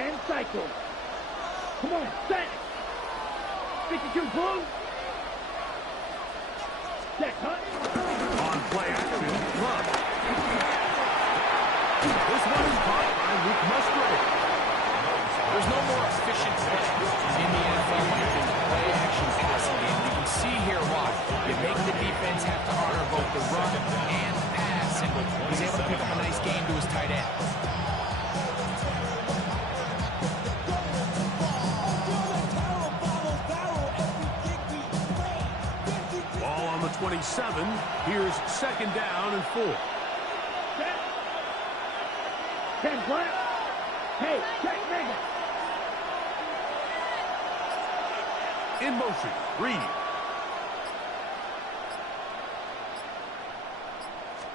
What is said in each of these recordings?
10 cycles. Come on, set. 52 blue. Set, cut. On play action, Love. This one is caught by Luke Musgrave. There's no more efficient play in the NFL like in the play action passing game. You can see here why. You make the defense have to honor both the run and the pass, and he's able to pick up a nice game to his tight end. Ball on the 27. Here's second down and 4. Set. 10 flat. Hey, check mega. In motion, Reed.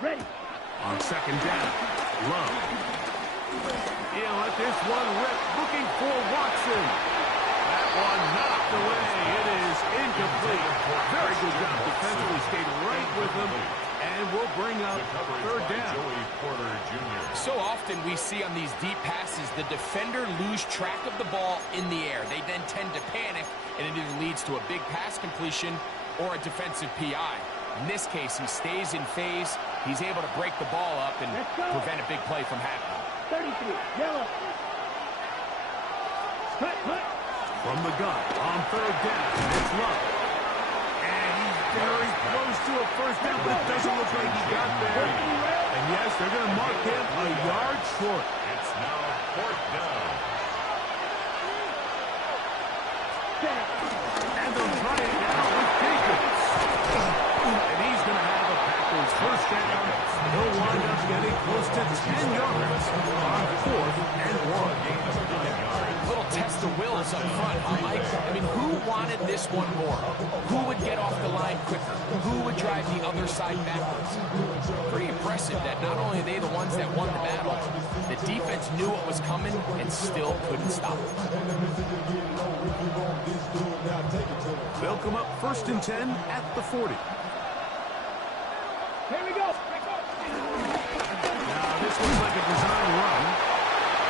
Ready. On second down, Love. He'll let this one rip, looking for Watson. That one knocked away. It is incomplete. Very good job defensively, stayed right with him, and will bring up third down. So often we see on these deep passes, the defender lose track of the ball in the air. They then tend to panic, and it either leads to a big pass completion or a defensive PI. In this case, he stays in phase. He's able to break the ball up and prevent a big play from happening. 33, yellow. Cut, cut. From the gun, on third down, it's Love. And he's very close to a first down, but it doesn't look like he got there. And yes, they're going to mark him a yard short. It's now fourth down. And they'll try it now with Jacobs. And he's going to have a Packers first down. He'll wind up getting close to 10 yards on 4th and 1. Little test of wills up front, huh, Mike? I mean, who wanted this one more? Who would get off the line quicker? Who would drive the other side backwards? Pretty impressive that not only are they the ones that won the battle, the defense knew what was coming and still couldn't stop it. They'll come up first and 10 at the 40. Here we go. Now, this looks like a design run.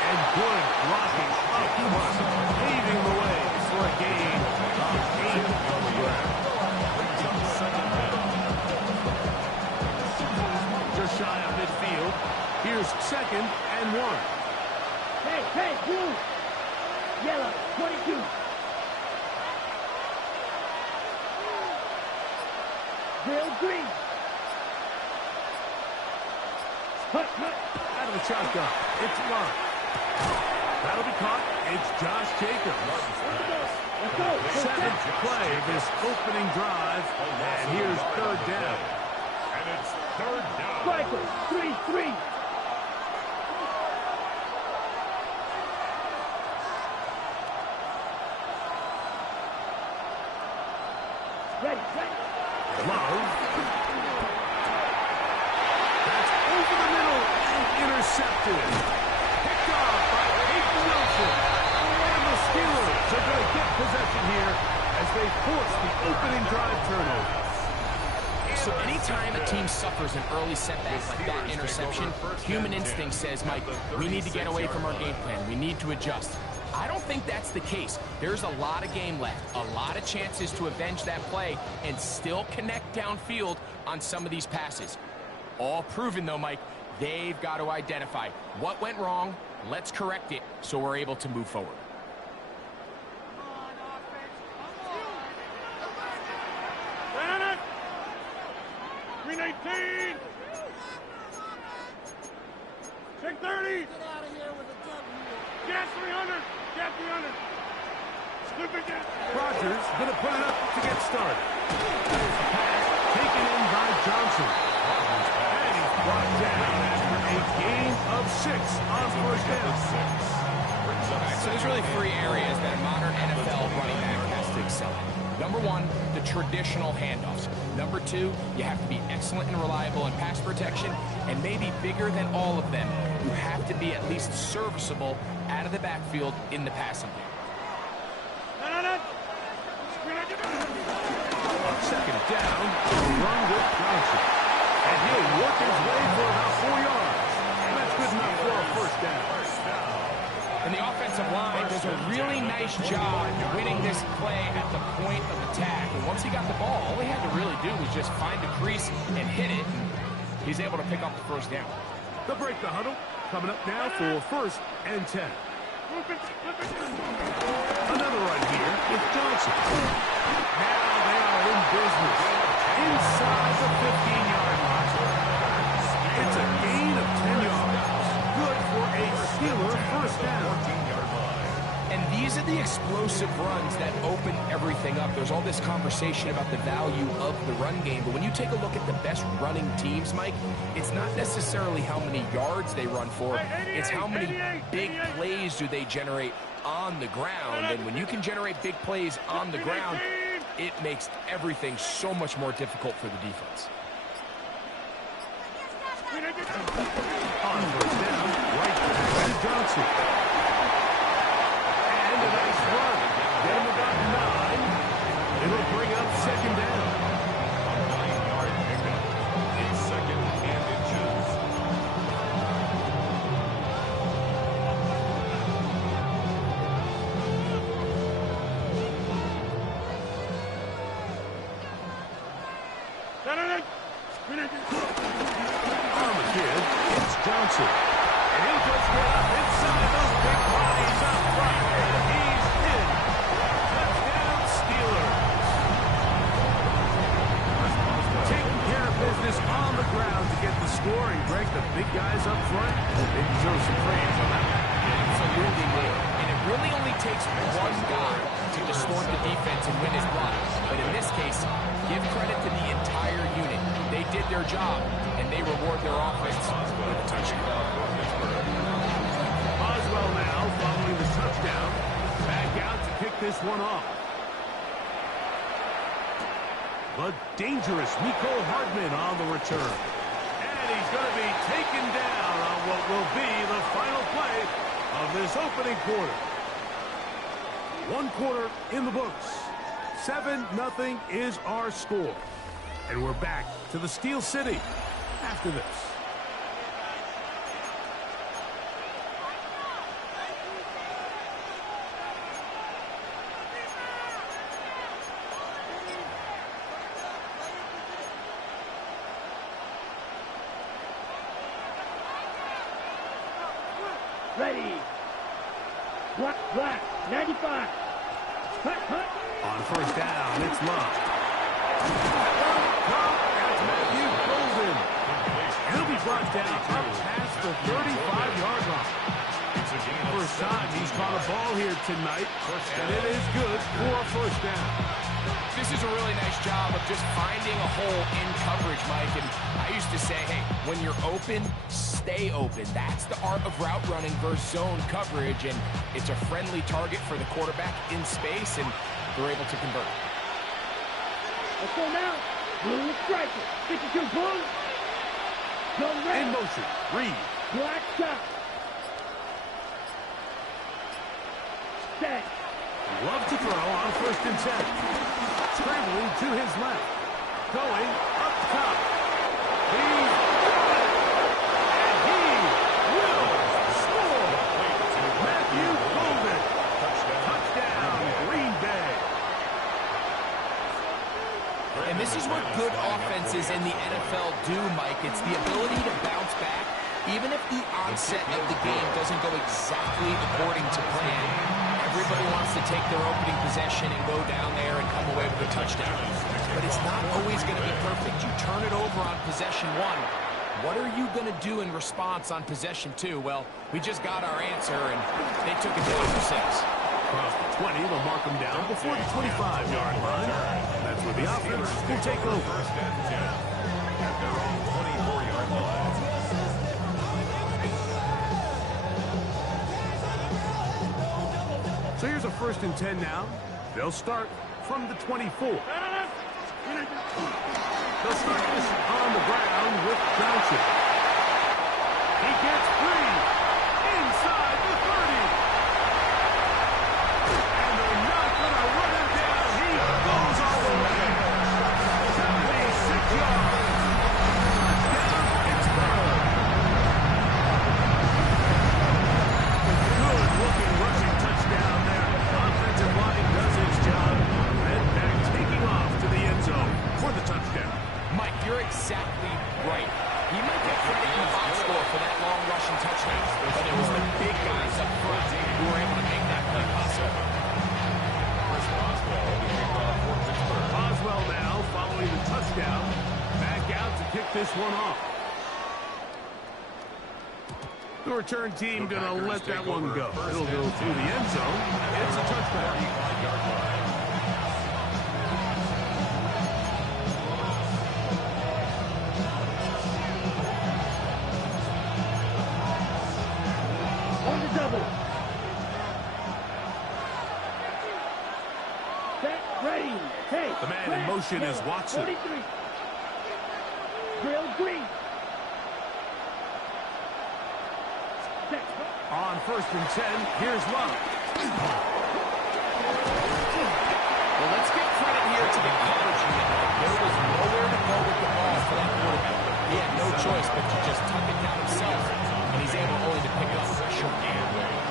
And good blocking up front, paving the way for a gain of 8 on the ground. Just shy of midfield. Here's second and 1. Hey, hey, blue. Yellow, 22. Real green. Cut, cut. Out of the shotgun. It's Love. That'll be caught. It's Josh Jacobs. Let's go. 7th play of this opening drive. And here's third down. And it's third down. Striker, 3-3. Ready, ready. Love. That's over the middle and intercepted. Picked off by Peyton Wilson. And the Steelers are going to get possession here as they force the opening drive turnover. So anytime a team suffers an early setback like that interception, human instinct says, Mike, we need to get away from our game plan. We need to adjust. I don't think that's the case. There's a lot of game left, a lot of chances to avenge that play and still connect downfield on some of these passes. All proven, though, Mike, they've got to identify what went wrong, let's correct it so we're able to move forward. Bennett! 319! 630! Get 300! Get 300! Stupid get! Rodgers going to put it up to get started. Pass taken in by Johnson. And he's brought down after a gain of 6 on first down. So there's really 3 areas that a modern NFL running back has to excel in. Number 1, the traditional handoffs. Number 2, you have to be excellent and reliable in pass protection. And maybe bigger than all of them, you have to be at least serviceable out of the backfield in the passing game. On second down, a run with Johnson. And he'll work his way for about 4 yards. And that's good enough for a first down. And the offensive does a really nice job winning this play at the point of attack. And once he got the ball, all he had to really do was just find the crease and hit it. And he's able to pick up the first down. They'll break the huddle. Coming up now for 1st and 10. Another run here with Johnson. Now they are in business. Inside the 15-yard line. It's a gain of 10 yards. Good for a Steeler first down. And these are the explosive runs that open everything up. There's all this conversation about the value of the run game, but when you take a look at the best running teams, Mike, it's not necessarily how many yards they run for, it's how many big plays do they generate on the ground. And when you can generate big plays on the ground, it makes everything so much more difficult for the defense. On first down, right back to Johnson. And a nice run. Get him about 9. It'll bring up 2nd down. A 9-yard pickup. A 2nd and inches. On the kid, it's Johnson. And he just get up inside those big bodies up front. And he's in. Touchdown, Steelers. Taking care of business on the ground to get the score and break the big guys up front. They deserve some praise on that. Absolutely, Nick. And it really only takes one guy to distort the defense and win his block. But in this case, give credit to the entire unit. They did their job, and they reward their offense with a touchdown. Oswell now following the touchdown. Back out to kick this one off. The dangerous Miko Hardman on the return. And he's going to be taken down on what will be the final play of this opening quarter. 1 quarter in the books. 7-0 is our score. And we're back to the Steel City after this. Ready. Black. 95. Hut. On first down, it's Love. That's Matthew Golden. He'll be brought down up past the 35-yard line. First time he's caught a ball here tonight, and it is good for a first down. This is a really nice job of just finding a hole in coverage, Mike. And I used to say, hey, when you're open, stay open. That's the art of route running versus zone coverage, and it's a friendly target for the quarterback in space, and they're able to convert. Let's go now. Blue striker. 52 blue. Go red. In motion. Reed. Black top. Set. Love to throw on 1st and 10. Scrambling to his left. Going up top. He's got it. And he will score. Matthew Golden. Touchdown, Green Bay. And this is what good offenses in the NFL do, Mike. It's the ability to bounce back, even if the onset of the game doesn't go exactly according to plan. Everybody wants to take their opening possession and go down there and come away with a touchdown. But it's not always going to be perfect. You turn it over on possession 1. What are you going to do in response on possession 2? Well, we just got our answer, and they took it down for 6. Across the 20, they'll mark him down before the 25-yard line. That's where the offense will take over. First and 10 at their own 24-yard line. So here's a 1st and 10 now. They'll start from the 24. They'll start this on the ground with Johnson. He gets free inside the 30. And they're not going to run him down. He goes all the way. 76 yards. Touchdown, Pittsburgh. Good-looking rushing touchdown but it was the big guys up front who were able to make that play possible. Boswell now following the touchdown. Back out to kick this one off. The return team going to let that one go. It'll go through the end zone. It's a touchdown. On the double. Set, ready, hey. The man in motion is Watson. 43. Drill green. On 1st and 10, here's Love. Well, let's give credit here to the coverage unit. There was nowhere to go with the ball for that quarterback. He had no choice but to just tuck it down himself, and he's able only to pick up pressure and weight.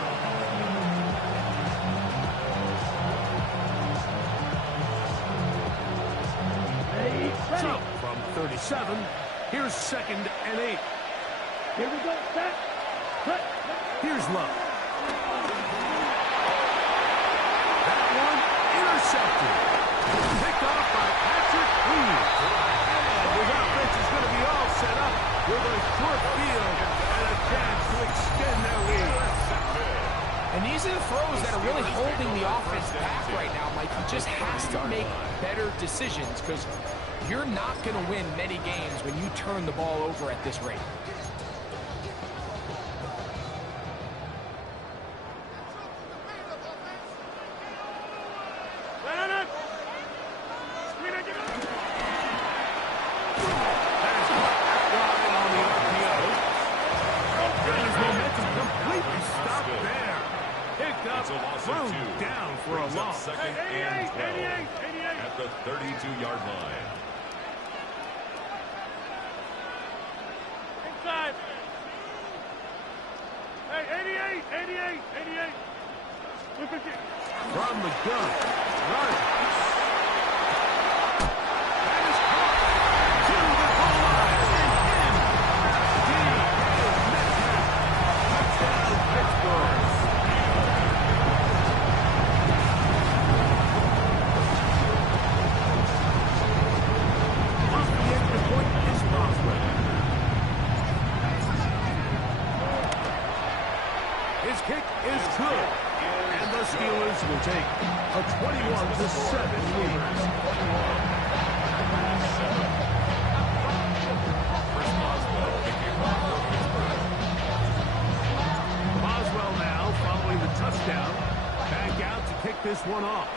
So, from 37, here's 2nd and 8. Here we go, set. Cut. Here's Love. That one intercepted. Picked off by Patrick Queen. And his offense is going to be all set up with a short field and a chance to extend their lead. And these are the throws that are really holding the offense back right now, Mike. He just has to make better decisions because you're not going to win many games when you turn the ball over at this rate. Thrown down for a loss. 2nd and 12 at the 32-yard line. Inside. Hey, 88. Look at you. From the gun. Run. That is caught. To the goal line. And in. Touchdown, Pittsburgh. His kick is good, and the Steelers will take a 21-7 lead. Boswell now following the touchdown, back out to kick this one off.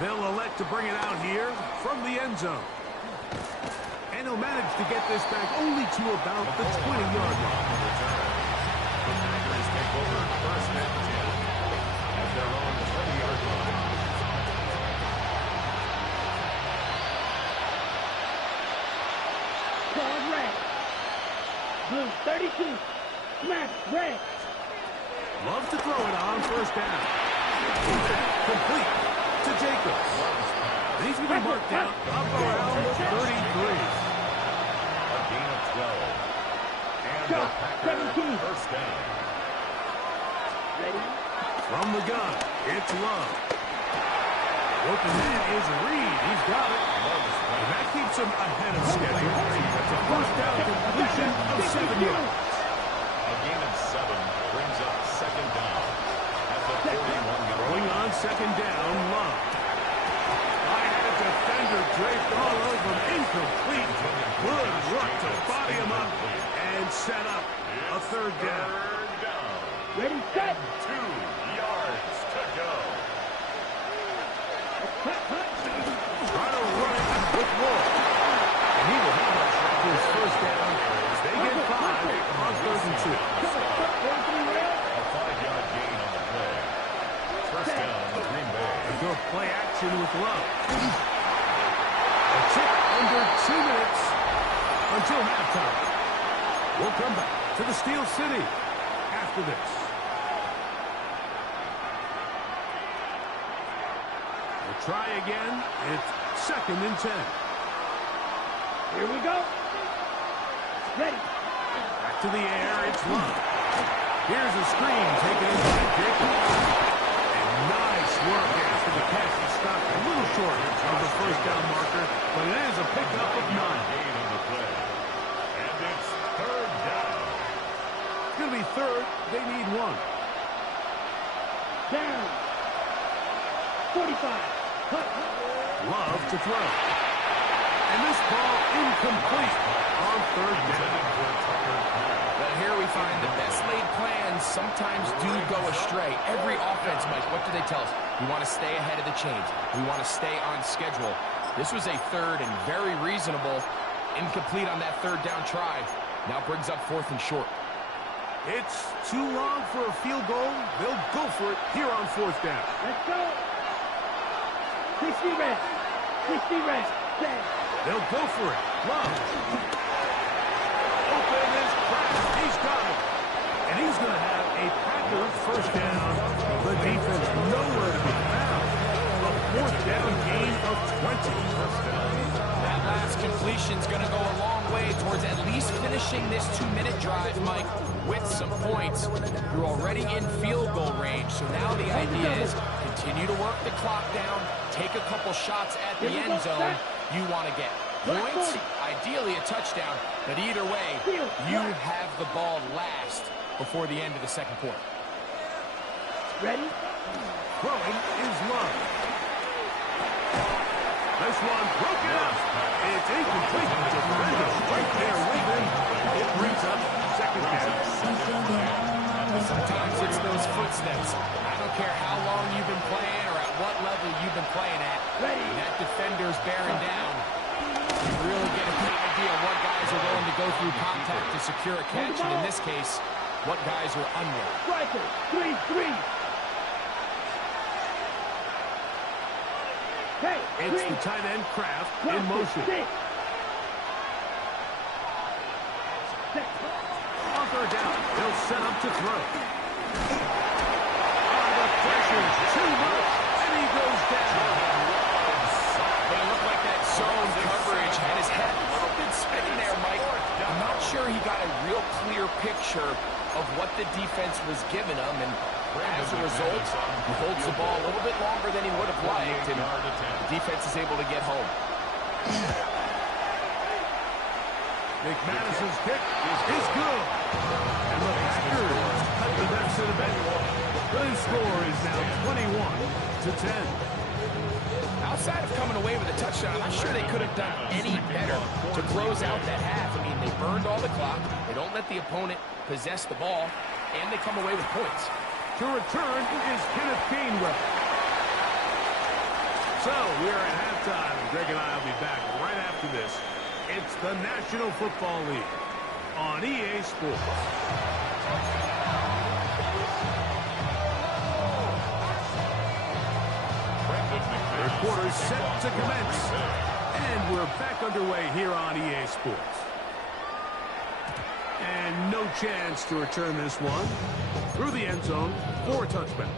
They'll elect to bring it out here from the end zone. And he'll manage to get this back only to about the 20-yard line. The Packers take over 1st and 10 at their own 20-yard line. Card red. Blue 32. Smash red. Love to throw it on 1st down. Complete to Jacobs. And he's going to be marked down up around the 33. A gain of 12. And the Packers 1st down. Ready? From the gun, it's Love. Open man is Reed. He's got it. And that keeps him ahead of schedule. That's a 1st down completion of 7 yards. A gain of 7 brings up 2nd down at the 41-yard Throwing line. on 2nd down, Love. I had a defender draped all over him. Incomplete. Good work to body him up and set up a 3rd down. Ready, set. 2 yards to go. Try to run it with Wolf. And he will have his 1st down. They get 5 on 3rd and 2. A 5-yard gain on the play. 1st down, Green Bay. Go play action with Love. A tick under 2 minutes until halftime. We'll come back to the Steel City after this. We'll try again. It's 2nd and 10. Here we go. Ready. Back to the air, it's Love. Here's a screen taken in by Jacobs. And nice work after the catch. He stopped a little short of the first down marker, but it is a pickup of 9. Gain on the play. And it's third down. It's going to be third. They need 1. Down. 45. Cut. Love to throw. And this ball incomplete on third down. But here we find the best laid plans sometimes do go astray. Every offense, Mike, what do they tell us? We want to stay ahead of the chains. We want to stay on schedule. This was a third and very reasonable. Incomplete on that third down try. Now brings up 4th and short. It's too long for a field goal. They'll go for it here on 4th down. Let's go. 60 rest. 60 rest. Set. They'll go for it. Love. Open is Kraft. He's got it. And he's going to have a Packers first down. The defense nowhere to be found. A 4th down gain of 20. That last completion's going to go a long way towards at least finishing this 2-minute drive, Mike, with some points. You're already in field goal range, so now the idea is continue to work the clock down, take a couple shots at the end zone. You want to get points, ideally a touchdown, but either way, you have the ball last before the end of the second quarter. Ready? Throwing is Love. This one broken up. It's incomplete. Defender right there with him. It brings up second down. Sometimes it's those footsteps. I don't care how long you've been playing or at what level you've been playing at. That defender's bearing down. You really get a good idea of what guys are willing to go through contact to secure a catch, and in this case, what guys are unwilling. Striker. 3-3. Hey, It's the tight end Kraft in motion. On third down, they'll set up to throw. The pressure's too much, and he goes down. But it looked like that zone coverage had his head a little bit spinning there, Mike. I'm not sure he got a real clear picture of what the defense was giving him, and as a result, he holds the ball a little bit longer than he would have liked, and the defense is able to get home. McManus's kick is good. And the Packers cut the deficit a bit. The score is now 21-10. Outside of coming away with a touchdown, I'm not sure they could have done any better to close out that half. I mean, they burned all the clock. They don't let the opponent possess the ball, and they come away with points. To return is Kenneth Gainwell. So we're at halftime, and Greg and I will be back right after this. It's the National Football League on EA Sports. Third quarter set to commence. And we're back underway here on EA Sports. And no chance to return this one. Through the end zone for a touchback.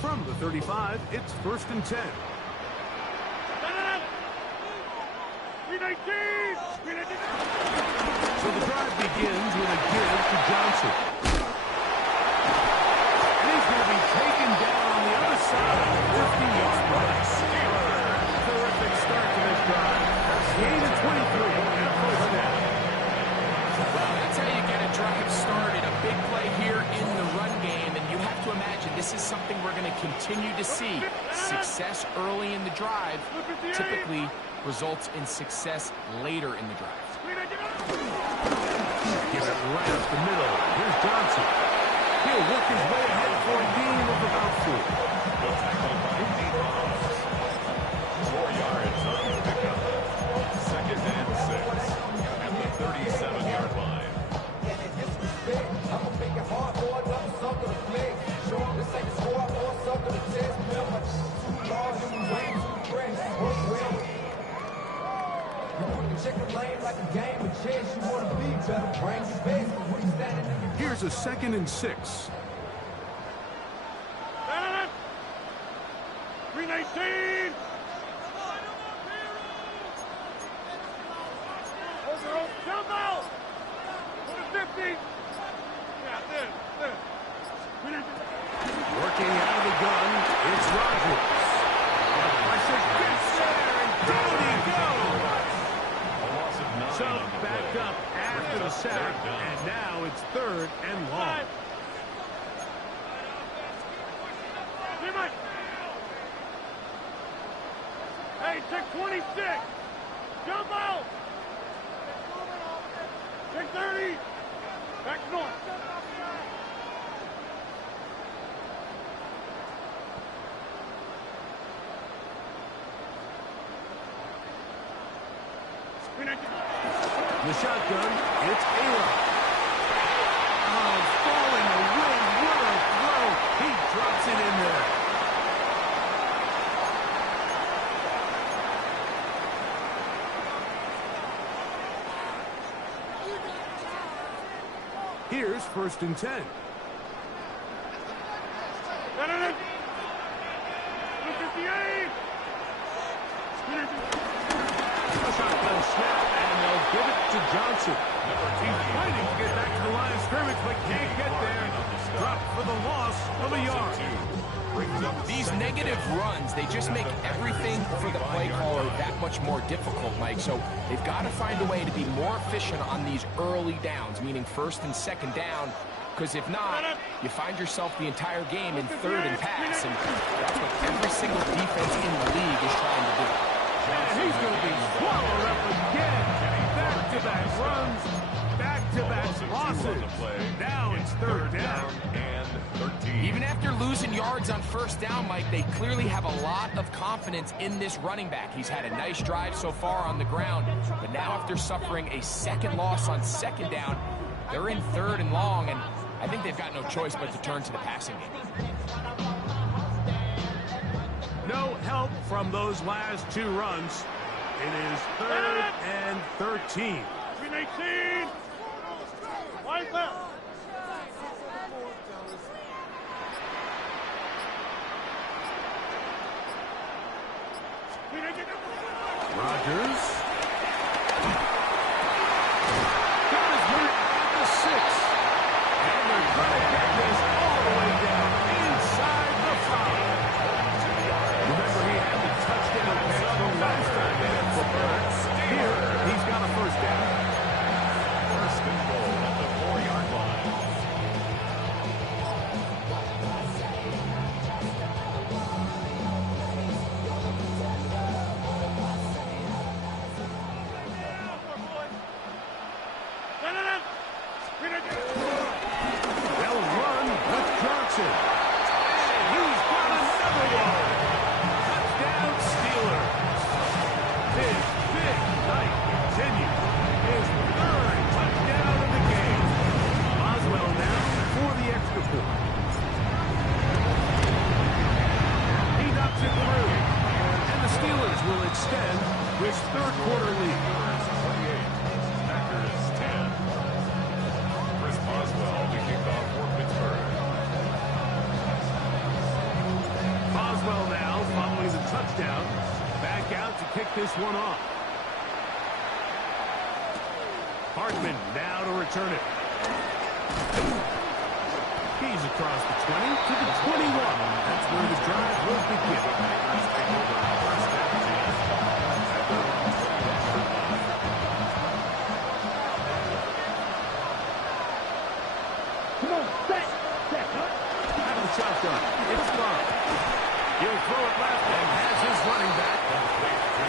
From the 35, it's 1st and 10. So the drive begins with a give to Johnson. And he's going to be taken down on the other side of the 50-yard line. Terrific start to this drive. Gain of 23 and a first down. Well, that's how you get a drive started. A big play here in the run game, and you have to imagine this is something we're going to continue to see. Success early in the drive typically results in success later in the drive. Give it right up the middle. Here's Johnson. He'll work his way ahead for a gain of about 4. 4 yards on the pickup. 2nd and 6 at the 37-yard line. Here's a 2nd and 6. 18! Over, jump out! Go to 50! Yeah, this. Working out of the gun, it's Rodgers. Pressure gets there, and down he goes. So back up after the sack, and now it's 3rd and long. Hey, check 26! Jump out! Check 30! Back north! The shotgun, it's A-Rod. Oh, falling away, what a throw. He drops it in there. Here's 1st and 10. A shotgun snap, and they'll give it to Johnson. He's fighting to get back to the line of scrimmage, but can't get there. Dropped for the loss of a yard. These negative runs, they just make everything for the play caller that much more difficult, Mike. So they've got to find a way to be more efficient on these early downs, meaning 1st and 2nd down. Because if not, you find yourself the entire game in 3rd and pass, and that's what every single defense in the league is trying to do. And he's going to be swallowed up again. Back-to-back runs, back-to-back losses. Now it's 3rd down and 13. Even after losing yards on 1st down, Mike, they clearly have a lot of confidence in this running back. He's had a nice drive so far on the ground, but now after suffering a 2nd loss on 2nd down, they're in 3rd and long, and I think they've got no choice but to turn to the passing game. No help from those last 2 runs. It is 3rd and 13. 18! Wide left! Rodgers. Got his mark at the 6. And they're going to get this all the way down inside the 5. Remember, he had the touchdown pass the last time they had football. Here, he's got a 1st down. 1st and goal at the 4-yard line. They'll run with Johnson. And he's got another one. Touchdown Steelers. His big night continues. His 3rd touchdown of the game. Boswell now for the extra point. He knocks it through. And the Steelers will extend this 3rd quarter lead. 28. Packers 10. Chris Boswell, the kickoff for Pittsburgh. Boswell now following the touchdown. Back out to kick this one off. Hartman now to return it. He's across the 20 to the 21. That's where the drive will begin. Come on, set! Out of the shotgun. It's Bond. He'll throw it left and has his running back.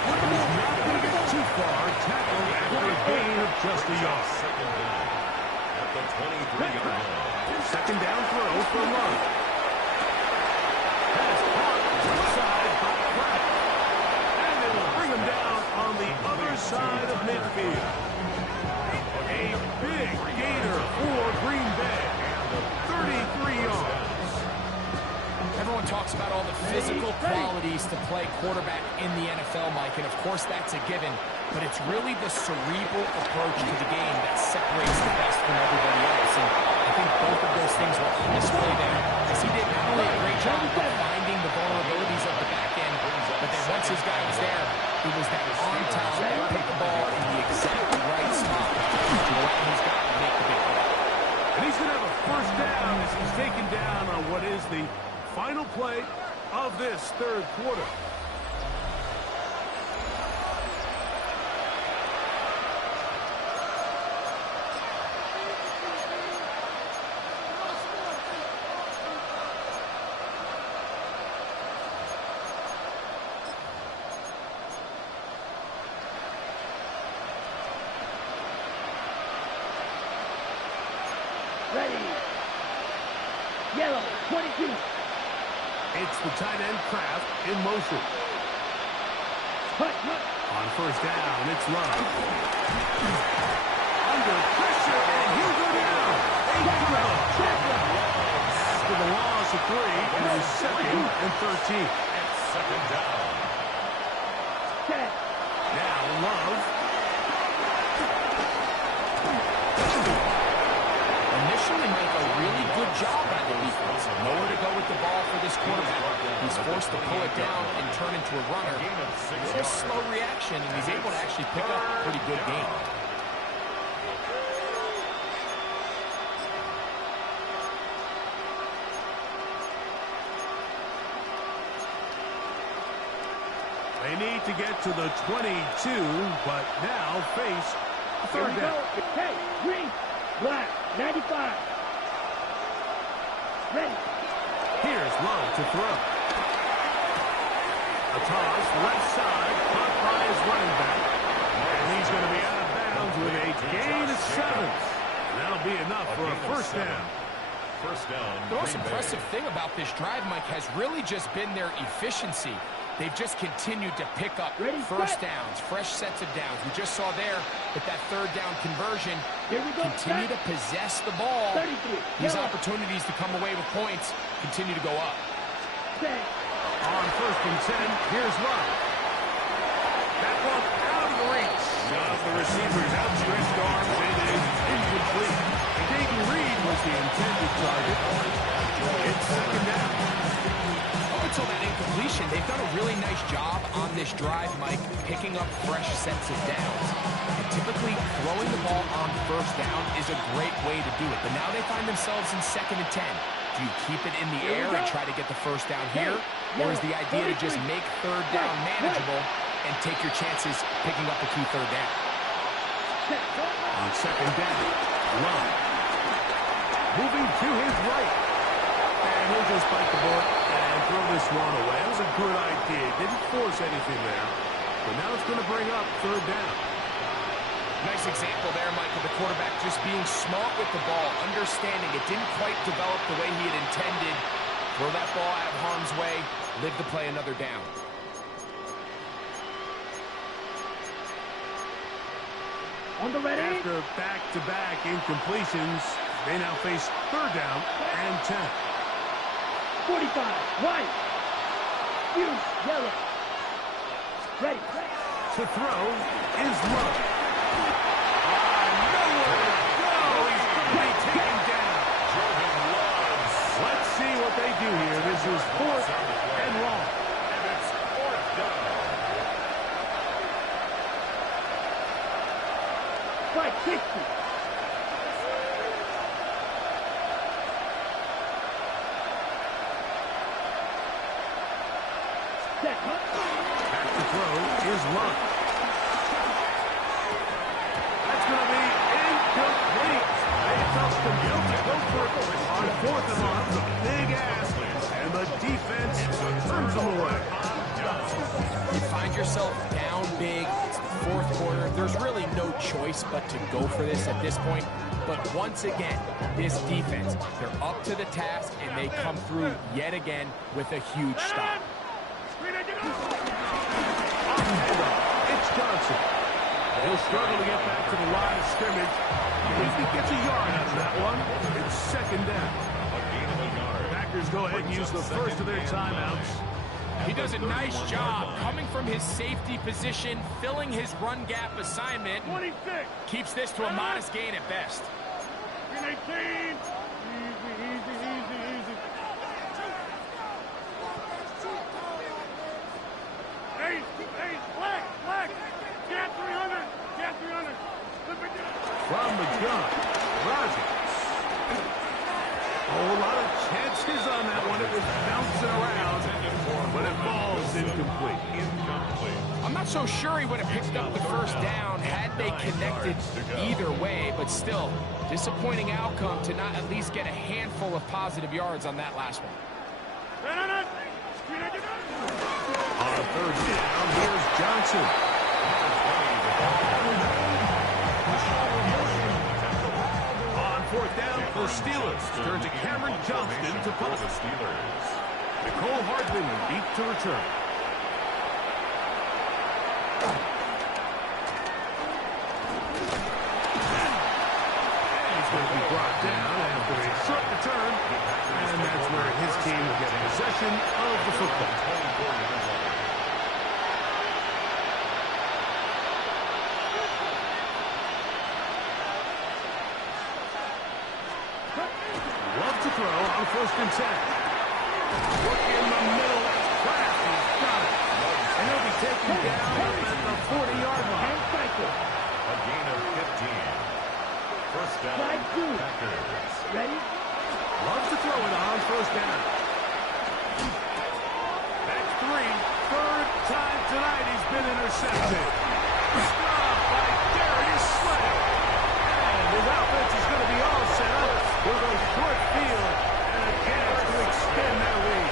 He's not going to get too far. Tackled after a gain of just a yard. Second down at the 23-yard line. 2nd down throw for Love. Has caught inside by Pratt. And they will bring him down on the other side of midfield. A big gainer for Green Bay. 33 yards. Everyone talks about all the physical qualities to play quarterback in the NFL, Mike, and of course that's a given, but it's really the cerebral approach to the game that separates the best from everybody else, and I think both of those things were on display there, as he did not only a great job of finding the vulnerabilities of the back end, once his guy was there, it was that on time, pick the ball in the exact right spot to allow his guy to make the big play. And he's going to have a first down as he's taken down on what is the final play of this third quarter. Ready. Yellow, 22. It's the tight end Kraft in motion. On first down, it's Love. Under pressure, and he'll go down. After the loss of 3, it is 2nd and 13. And second down. Now Love. Initially make a really good job by the defense. Nowhere to go with the ball for this quarterback. He's forced to pull it down and turn into a runner. A little slow reaction, and he's able to actually pick up a pretty good game. They need to get to the 22, but now face third down. Hey, green, black, 95. Ready. Here's Love to throw. A toss, left side, caught by his running back. And he's going to be out of bounds with a gain of 7. And that'll be enough for a first down. First down. The most impressive thing about this drive, Mike, has really just been their efficiency. They've just continued to pick up first downs, fresh sets of downs. We just saw there with that third down conversion, continue to possess the ball. These opportunities to come away with points continue to go up. On first and 10, here's Love. That one out of the reach of the receiver's outstretched arms. It is incomplete. Dayton Reed was the intended target. It's second down. Until that incompletion, they've done a really nice job on this drive, Mike, picking up fresh sets of downs. And typically, throwing the ball on first down is a great way to do it. But now they find themselves in 2nd and 10. Do you keep it in the air and try to get the first down here? Or is the idea to just make third down manageable and take your chances picking up a key third down? On second down, Love. Moving to his right. And he'll just bite the bullet and throw this one away. That was a good idea. Didn't force anything there. But now it's going to bring up third down. Nice example there, Mike, of the quarterback just being smart with the ball, understanding it didn't quite develop the way he had intended. Throw that ball out of harm's way, live to play another down. On the ready. After back-to-back incompletions, they now face third down and 10. 45, white. Use, yellow. Ready. To throw is Love. Nowhere to go. He's going to be taken down. Let's see what they do here. This is 4th and long. And it's 4th down. 560. Back to throw is Love. That's going to be incomplete. They felt compelled to go for it on 4th and long. A big ask, and the defense turns them away. You find yourself down big, it's the 4th quarter. There's really no choice but to go for this at this point. But once again, this defense, they're up to the task, and they come through yet again with a huge stop. It's Johnson. He'll struggle to get back to the line of scrimmage. If he gets a yard out of that one, it's second down. Packers go ahead and use the first of their timeouts. He does a nice job coming from his safety position, filling his run gap assignment. 26. Keeps this to a modest gain at best. 18. Easy. From the gun, Rodgers. Oh, a lot of chances on that one. It was bouncing around, but it falls incomplete. I'm not so sure he would have picked up the first down had they connected either way, but still, disappointing outcome to not at least get a handful of positive yards on that last one. On third down, here's Johnson. On fourth down, the Steelers turn to Cameron Johnston to punt. Nicole Hardman deep to return. And he's going to be brought down after a short return. And that's where his team will get possession of the football. Love to throw on 1st and 10. Look in the middle. That's Kraft. He's got it. And he'll be taken down up at the 40-yard line. A gain of 15. First down, Packers. Ready? Loves to throw it on 1st down. That's 3. Third time tonight he's been intercepted. Stopped by Darius Slay. And his offense is going to be all set up with a short field and a chance to extend their lead.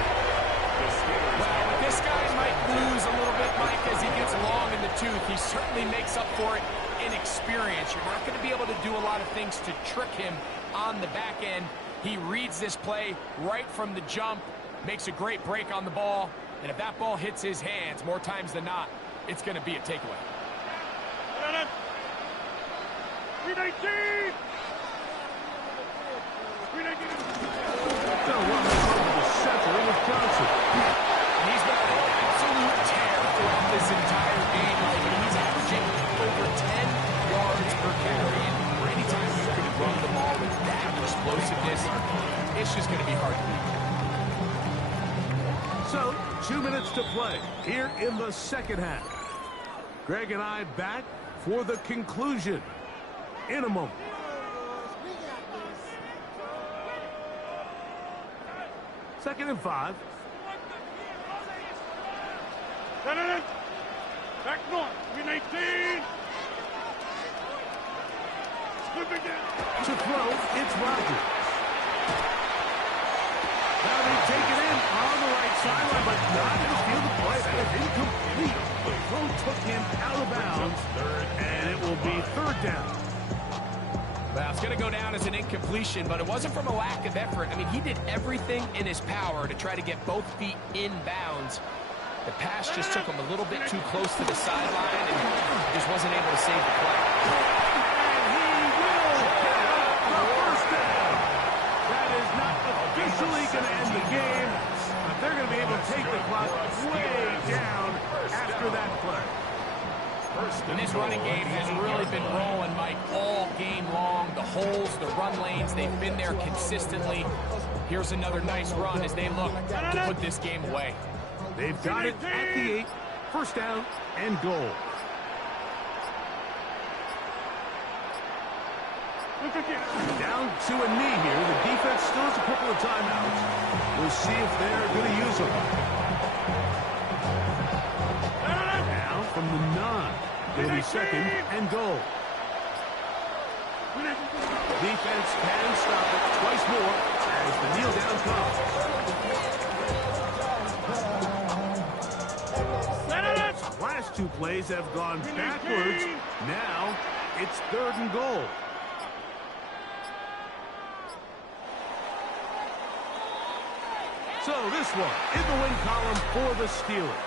Well, this guy might lose a little bit, Mike, as he gets long in the tooth. He certainly makes up for it in experience. You're not going to be able to do a lot of things to trick him on the back end. He reads this play right from the jump, makes a great break on the ball, and if that ball hits his hands more times than not, it's going to be a takeaway. Gonna run this over the center with Johnson. He's been on an absolute tear throughout this entire game. He's averaging over 10 yards per carry, and anytime you can run the ball with that explosiveness, it's just going to be hard to beat. So, 2 minutes to play here in the second half. Greg and I back for the conclusion in a moment. Second and 5. Back north. Win 18. To throw, it's Rodgers. Now they take it in on the right sideline, but not in the field of play. That is incomplete. The throw took him out of bounds, and it will be 3rd down. Well, it's going to go down as an incompletion, but it wasn't from a lack of effort. I mean, he did everything in his power to try to get both feet in bounds. The pass just took him a little bit too close to the sideline, and he just wasn't able to save the play. And he will get the first down. That is not officially going to end the game, but they're going to be able to take the clock way down after that play. And this running game has really been rolling, Mike, all game long. The holes, the run lanes, they've been there consistently. Here's another nice run as they look to put this game away. They've got it at the 8. First down and goal. Down to a knee here. The defense still has a couple of timeouts. We'll see if they're going to use them. Now from the 9. It'll be second and goal. Defense can stop it twice more as the kneel down comes. Last 2 plays have gone backwards. Now it's 3rd and goal. So this one in the win column for the Steelers.